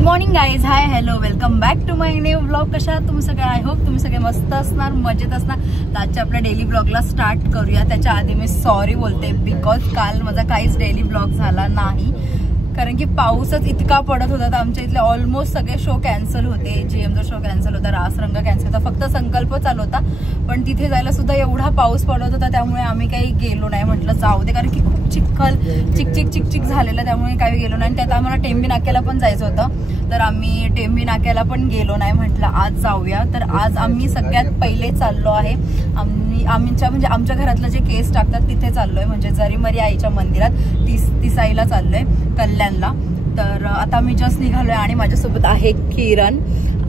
Good morning guys, hi hello, welcome back to my new blog. कशा आहात तुम्ही सगळे? आय होप तुम्ही सगळे मस्त असणार, मजेत असणार. तर आजच्या आपल्या डेली ब्लॉगला स्टार्ट करूया. त्याच्या आधी मी सॉरी बोलते बिकॉज काल माझा काहीच डेली ब्लॉग झाला नाही, कारण की पाऊसच इतका पडत होता. तर आमच्या इथले ऑलमोस्ट सगळे शो कॅन्सल होते. GMचा शो कॅन्सल होता, रासरंग कॅन्सल होता, फक्त संकल्प चालू होता. पण तिथे जायला सुद्धा एवढा पाऊस पडत होता, त्यामुळे आम्ही काही गेलो नाही. म्हटलं जाऊ दे, कारण की खूप चिखल चिकचिक झालेलं, त्यामुळे काही गेलो नाही. त्यात आम्हाला टेंबी नाक्याला पण जायचं होतं, तर आम्ही टेंबी नाक्याला पण गेलो नाही. म्हटलं आज जाऊया. तर आज आम्ही सगळ्यात पहिले चाललो आहे आमच्या घरातलं जे केस टाकतात तिथे चाललोय, म्हणजे जरीमरी आईच्या मंदिरात तिसाईला चाललोय, कल्याणला. तर आता मी जस्ट निघालोय आणि माझ्यासोबत आहे किरण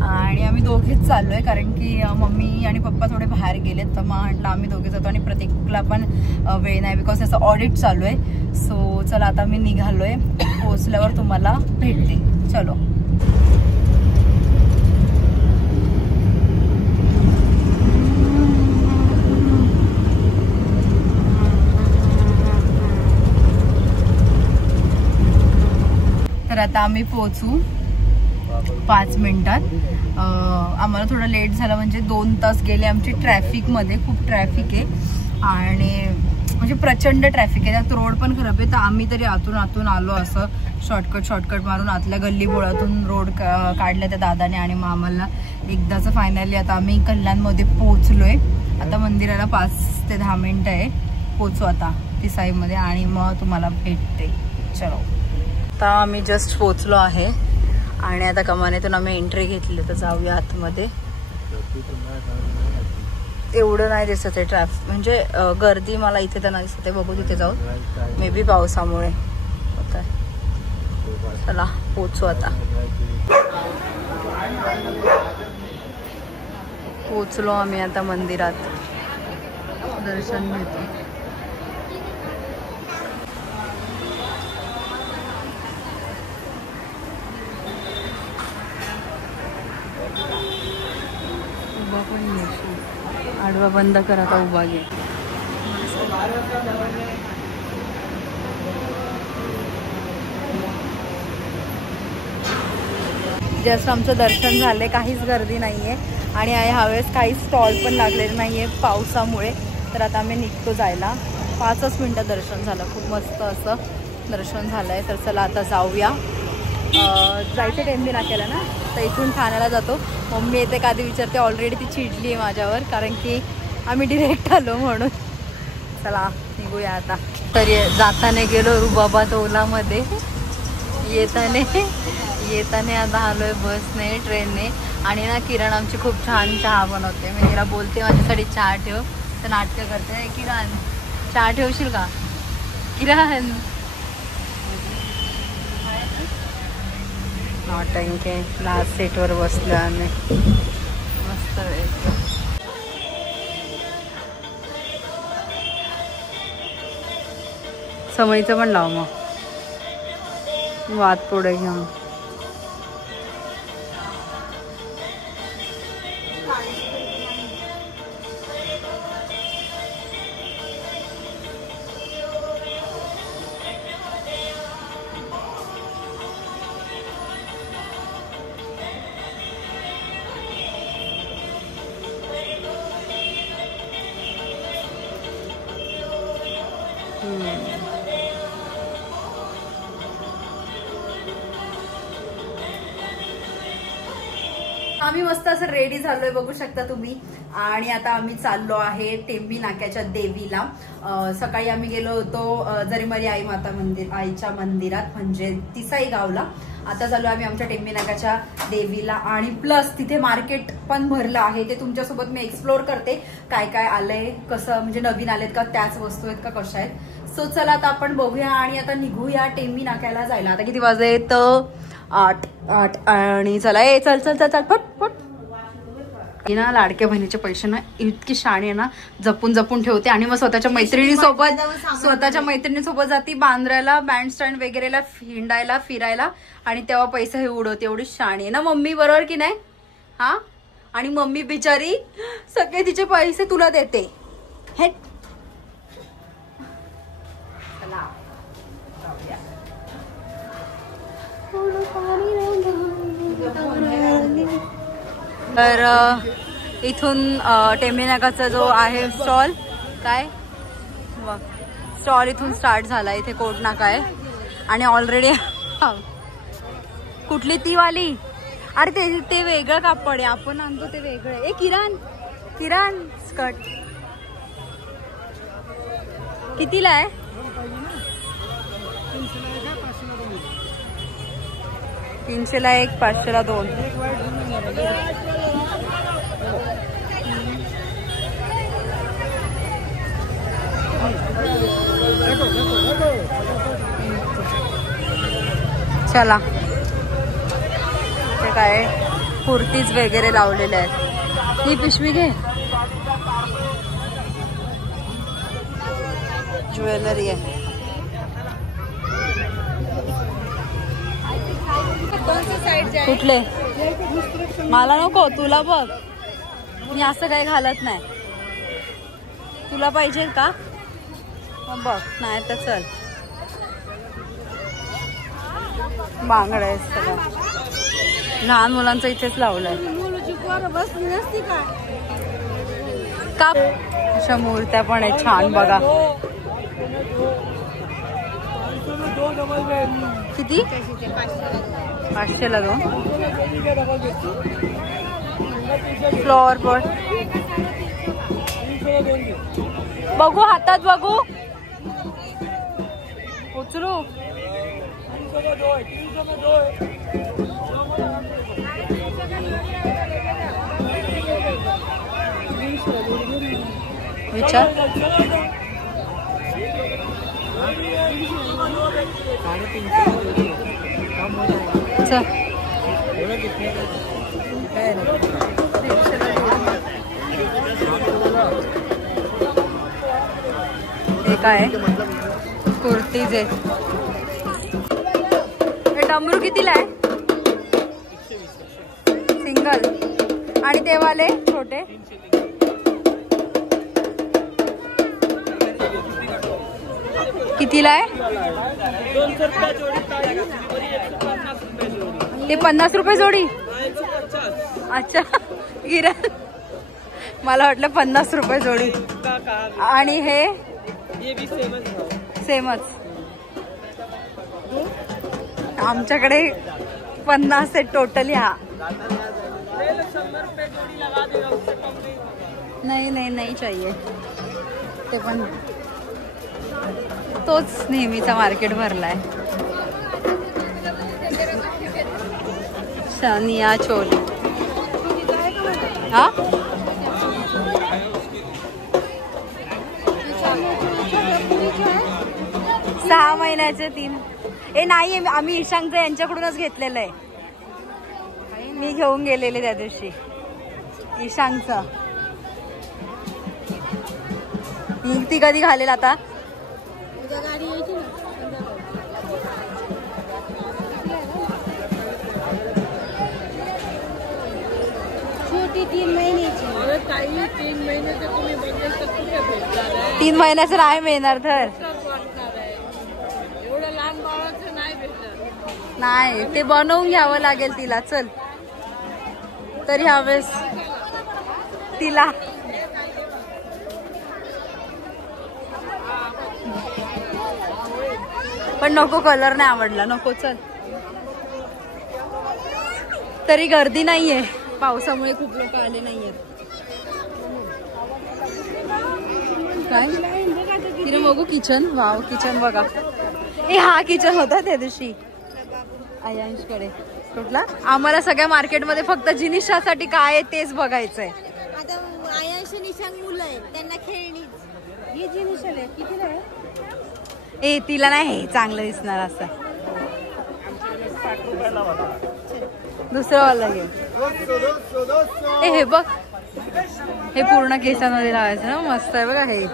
आणि आम्ही दोघेच चाललोय, कारण की मम्मी आणि पप्पा थोडे बाहेर गेलेत. तर मग म्हटलं आम्ही दोघे जातो आणि प्रत्येकला पण वेळ नाही, बिकॉज त्याचं ऑडिट चालू आहे. सो चला आता मी निघालोय, पोहोचल्यावर तुम्हाला भेटते. चलो. तर आता आम्ही पोहोचू 5 मिनिटात. आम्हाला थोडं लेट झालं, म्हणजे 2 तास गेले आमचे ट्रॅफिकमध्ये. खूप ट्रॅफिक आहे आणि म्हणजे प्रचंड ट्रॅफिक आहे. त्यात रोड पण खराब आहे. तर आम्ही तरी आतून आलो, असं शॉर्टकट मारून आतल्या गल्ली बोळातून रोड काढल्या त्या दादाने. आणि मग आम्हाला एकदाच फायनली आता आम्ही कल्याणमध्ये पोहोचलोय. आता मंदिराला 5 ते 10 मिनिटं आहे, पोहोचू आता तिसाईमध्ये आणि मग तुम्हाला भेटते. चलो. आता आम्ही जस्ट पोहोचलो आहे आणि आता कमानीतून आम्ही एंट्री घेतली. तर जाऊया आतमध्ये. एवढं नाही दिसत आहे ट्रॅफिक, म्हणजे गर्दी मला इथे तर नाही दिसत आहे. बघू तिथे जाऊ, मे बी पावसामुळे होत आहे. चला पोहोचू आता. पोहोचलो आम्ही आता मंदिरात, दर्शन घेतो. आडवा बंद करा, आता उभा घे. जस्ट आमचं दर्शन झाले, काहीच गर्दी नाहीये आणि ह्यावेळेस काही स्टॉल पण लागलेले नाहीये पावसामुळे. तर आता आम्ही निघतो जायला. 5च मिनिटं दर्शन झालं, खूप मस्त असं दर्शन झालंय. तर चला आता जाऊया. जायचं टेंबी नाक्याला ना, तर इथून ठाण्याला जातो. मम्मी येते का आधी विचारते, ऑलरेडी ती चिडली आहे माझ्यावर, कारण की आम्ही डिरेक्ट आलो म्हणून. चला निघूया आता. तर जाताना गेलो रुबाबात ओलामध्ये, येताने आता आलोय बसने, ट्रेनने. आणि ना किरण आमची खूप छान चहा बनवते. मी तिला बोलते माझ्यासाठी चहा ठेव, तर नाट्य करते. किरण चहा ठेवशील का? किरण नॉटंके. लास्ट सीटवर बसलो आम्ही, मस्त वेळ. समईचं पण लाव मग, वाद पुढे घेऊन. आम्ही मस्त असं रेडी झालोय, बघू शकता तुम्ही. आणि आता आम्ही चाललो आहे टेंबी नाक्याच्या देवीला. सकाळी आम्ही गेलो होतो जरीमरी आई माता मंदिर, आईच्या मंदिरात, म्हणजे तिसाई गावला. आता चाललो आम्ही आमच्या टेंबी नाक्याच्या देवीला. आणि प्लस तिथे मार्केट पण भरलं आहे, ते तुमच्यासोबत मी एक्सप्लोर करते. काय काय आलंय, कसं म्हणजे नवीन आलेत का, त्याच वस्तू आहेत का, कशा आहेत. सो चला आता आपण बघूया आणि आता निघूया टेंबी नाक्याला जायला. आता किती वाजले? तर 8 आणि चला चल पट. ना लाडक्या बहिणीचे पैसे ना इतकी शाणी आहे ना, जपून ठेवते. आणि मग स्वतःच्या मैत्रिणीसोबत जाती बांद्र्याला, बँड स्टँड वगैरेला हिंडायला, फिरायला, आणि तेव्हा पैसे हे उडवते. एवढी शाणी आहे ना मम्मी, बरोबर की नाही? हा. आणि मम्मी बिचारी सगळे तिचे पैसे तुला देते. हे चला जाऊया. तर इथून टेंबेनाकाचा जो आहे स्टॉल, काय स्टॉल इथून स्टार्ट झाला. इथे कोट नाका आहे आणि ऑलरेडी कुठली ती वाली, अरे ते वेगळं कापड आहे, आपण आणतो ते वेगळं. ए किरण स्कर्ट कितीला आहे? 300ला एक, 500ला 2. चला, ते काय कुर्तीज वगैरे लावलेले आहेत. ही पिशवी घे, ज्वेलरी आहे. कुठले? मला नको, तुला बघ. मी असं काही घालत नाही. तुला पाहिजे का? बघ, नाही तर चल. बांगड्या आहेत सगळं. लहान मुलांचं इथेच लावलंय का? अशा मूर्त्या पण आहेत छान बघा. किती? 500ला 2. फ्लॉवर पॉट बघू, हातात बघू, उचलू. विचार. हे काय कुर्तीज आहे. डमरू कितीला आहे? सिंगल. आणि ते वाले छोटे कितीला आहे? ते 50 रुपये जोडी. अच्छा गिरण, मला वाटलं 50 रुपये जोडी. आणि हे सेमच. आमच्याकडे 50 आहे टोटली. हा नाही चाहिए. ते पण तोच नेहमीचा मार्केट भरलाय. सानिया चोली. हा 6 महिन्याचे 3. ए नाही, आम्ही ईशांचं यांच्याकडूनच घेतलेलं आहे. मी घेऊन गेलेले त्या दिवशी ईशांचं. ती कधी घालेल आता? छोटी 3 महिन्याची. 3 महिन्याचं नाही मिळणार तर. नाही, ते बनवून घ्यावं लागेल तिला. चल तरी ह्यावेळेस तिला पण नको, कलर नाही आवडला. नको चल. तरी गर्दी नाहीये, पावसामुळे खूप लोक आले नाहीयेत. काय तिने बघू किचन. वाव, किचन बघा. ए हा किचन होता त्या दिवशी आयांशकडे. कुठला? आम्हाला सगळ्या मार्केटमध्ये फक्त जिनिषासाठी काय आहे तेच बघायचंय. आता आयांश निशांग मुलं आहेत, त्यांना खेळणी हे जिनिस आहे. कितीला आहे? ए तिला नाही हे चांगलं दिसणार असं. दुसरं वाला घे. ए हे बघ, हे पूर्ण केसांमध्ये लावायचं ना, मस्त आहे बघा. हे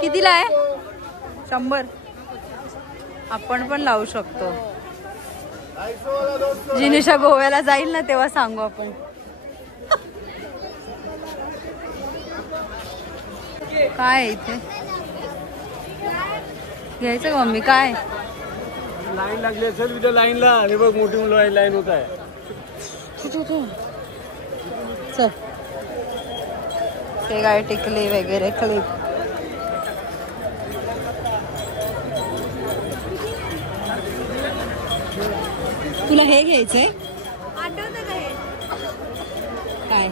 कितीला आहे? 100. आपण पण लावू शकतो. जिनिषा गोव्याला जाईल ना तेव्हा सांगू आपण. काय इथे घ्यायचं का मम्मी? काय लाईन लागली असेल तिथे लाईनला. हे बघ मोठी मुलं लाईन होत आहे. चल ते काय टिकली वगैरे क्लिप. तुला हे घ्यायचंय आठवतं का हे काय?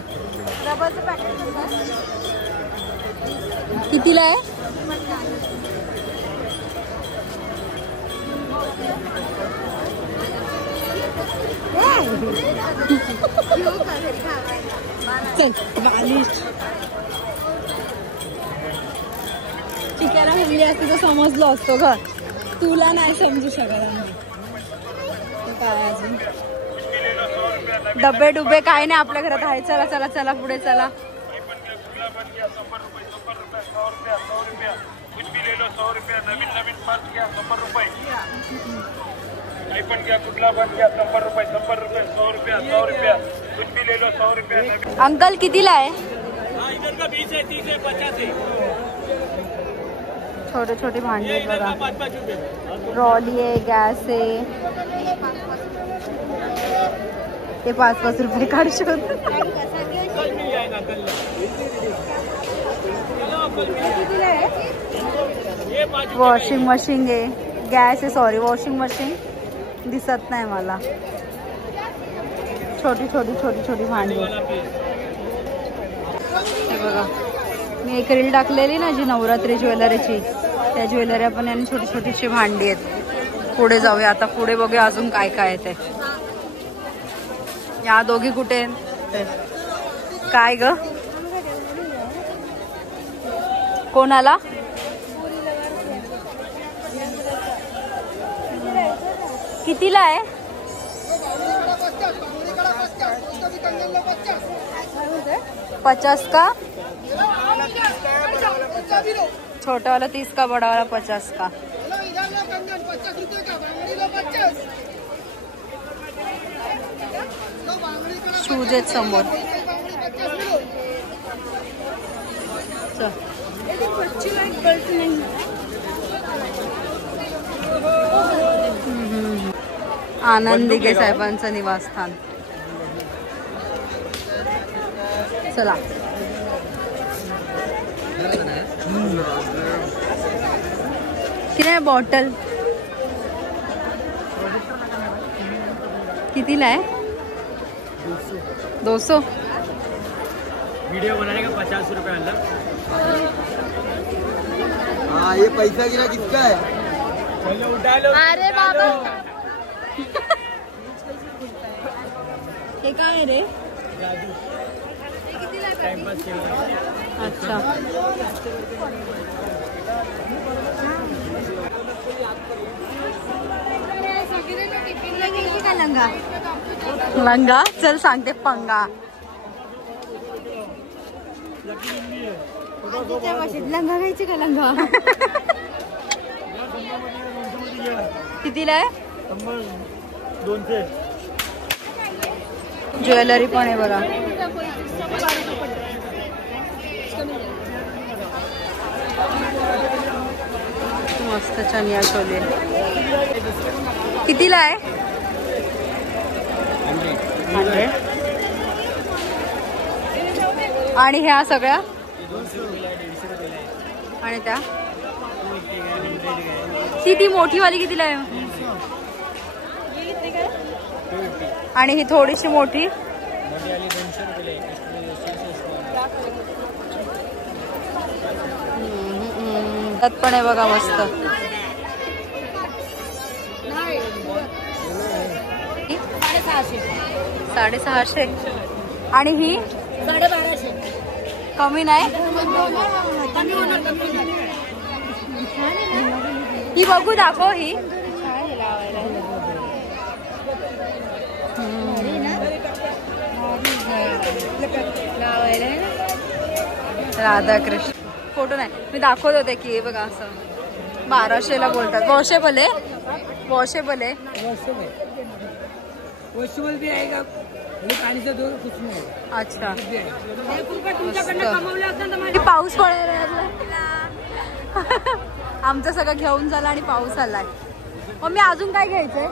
रबरचं पॅकेट कितीला आहे? चल बालिश चिक्याला म्हणली असती तर समजलो असतो ग. तुला नाही समजू शकत आम्ही. काय अजून डबे डुबे काय नाही आपल्या घरात आहे. चला चला चला पुढे चला. अंकल कितीला आहे? छोटे छोटे भांडी आहेत बघा. ट्रॉली आहे, गॅस आहे. ते 5-5 रुपये काढशो. वॉशिंग मशीन आहे, गॅस आहे. सॉरी वॉशिंग मशीन दिसत नाही मला. छोटी छोटी छोटी छोटी भांडी. हे बघा मी एक रील टाकलेली ना जी नवरात्री ज्वेलरीची, त्या ज्वेलरी पण यांनी छोटी छोटीशी भांडी आहेत. पुढे जाऊया आता. पुढे बघूया अजून काय काय आहे ते. या दोघी कुठे काय ग? कोणाला? कितीला आहे? 50 का? छोटा वाला 30 का, बड़ा वाला 50 का. शूज आहेत समोर. आनंद दिघे साहेबांचं निवासस्थान. चला किती आहे बॉटल? कितीला आहे? 200. वीडियो बनाने का 50 रुपये अलग. हाँ ये पैसा गिरा किसका है? उठा लो. अरे बाबा हे काय आहे रे? टाइमपास केला. अच्छा लंगा लंगा. चल सांगते पंगा. लंगा घ्यायची का? लंगा कितीला आहे? 200. ज्वेलरी पण आहे बघा. मस्त चनिया चोली. कितीला आहे? 100. आणि ह्या सगळ्या आणि त्या ती मोठी वाली कितीला आहे? आणि ही थोडीशी मोठी त्यात पण आहे बघा मस्त. 650. आणि ही 1250. कमी नाही? ही बघू दाखव. ही राधाकृष्ण फोटो नाही मी दाखवत होते की हे बघा असं 1200ला बोलतात. वॉशेबल आहे. वॉशेबल आहे. वॉशेबल भी आएगा. पाणी से दूर कुछ नहीं. अच्छा पाऊस पडायला आमचं सगळं घेऊन झालं आणि पाऊस आलाय. मम्मी अजून काय घ्यायचंय?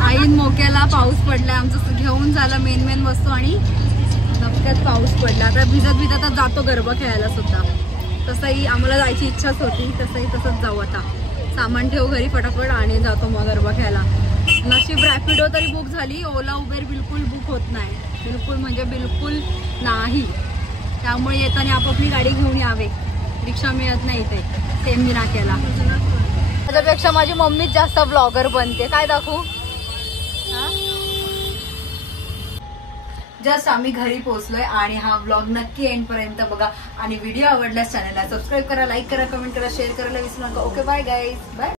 आईन मोक्याला पाऊस पडलाय, आमचं घेऊन झालं मेन वस्तू आणि धबक्यात पाऊस पडला. आता भिजत जातो गरबा खेळायला सुद्धा. तसंही आम्हाला जायची इच्छाच होती, तसंच जाऊ. आता सामान ठेवू घरी फटाफट आणि जातो मग गरबा खेळायला. नशीब रॅपिडो तरी बुक झाली, ओला उबेर बिलकुल बुक होत नाही, बिलकुल म्हणजे बिलकुल नाही. त्यामुळे येताना आपापली गाडी घेऊन यावे, रिक्षा मिळत नाही इथे सेम नाक्याला. त्याच्यापेक्षा माझी मम्मीच जास्त ब्लॉगर बनते. काय दाखवू? जस्ट आम्ही घरी पोहोचलोय आणि हा व्लॉग नक्की एंड पर्यंत बघा. आणि व्हिडिओ आवडल्यास चॅनलला सबस्क्राईब करा, लाईक करा, कमेंट करा, शेअर करायला विसरू नका. Okay bye guys, bye.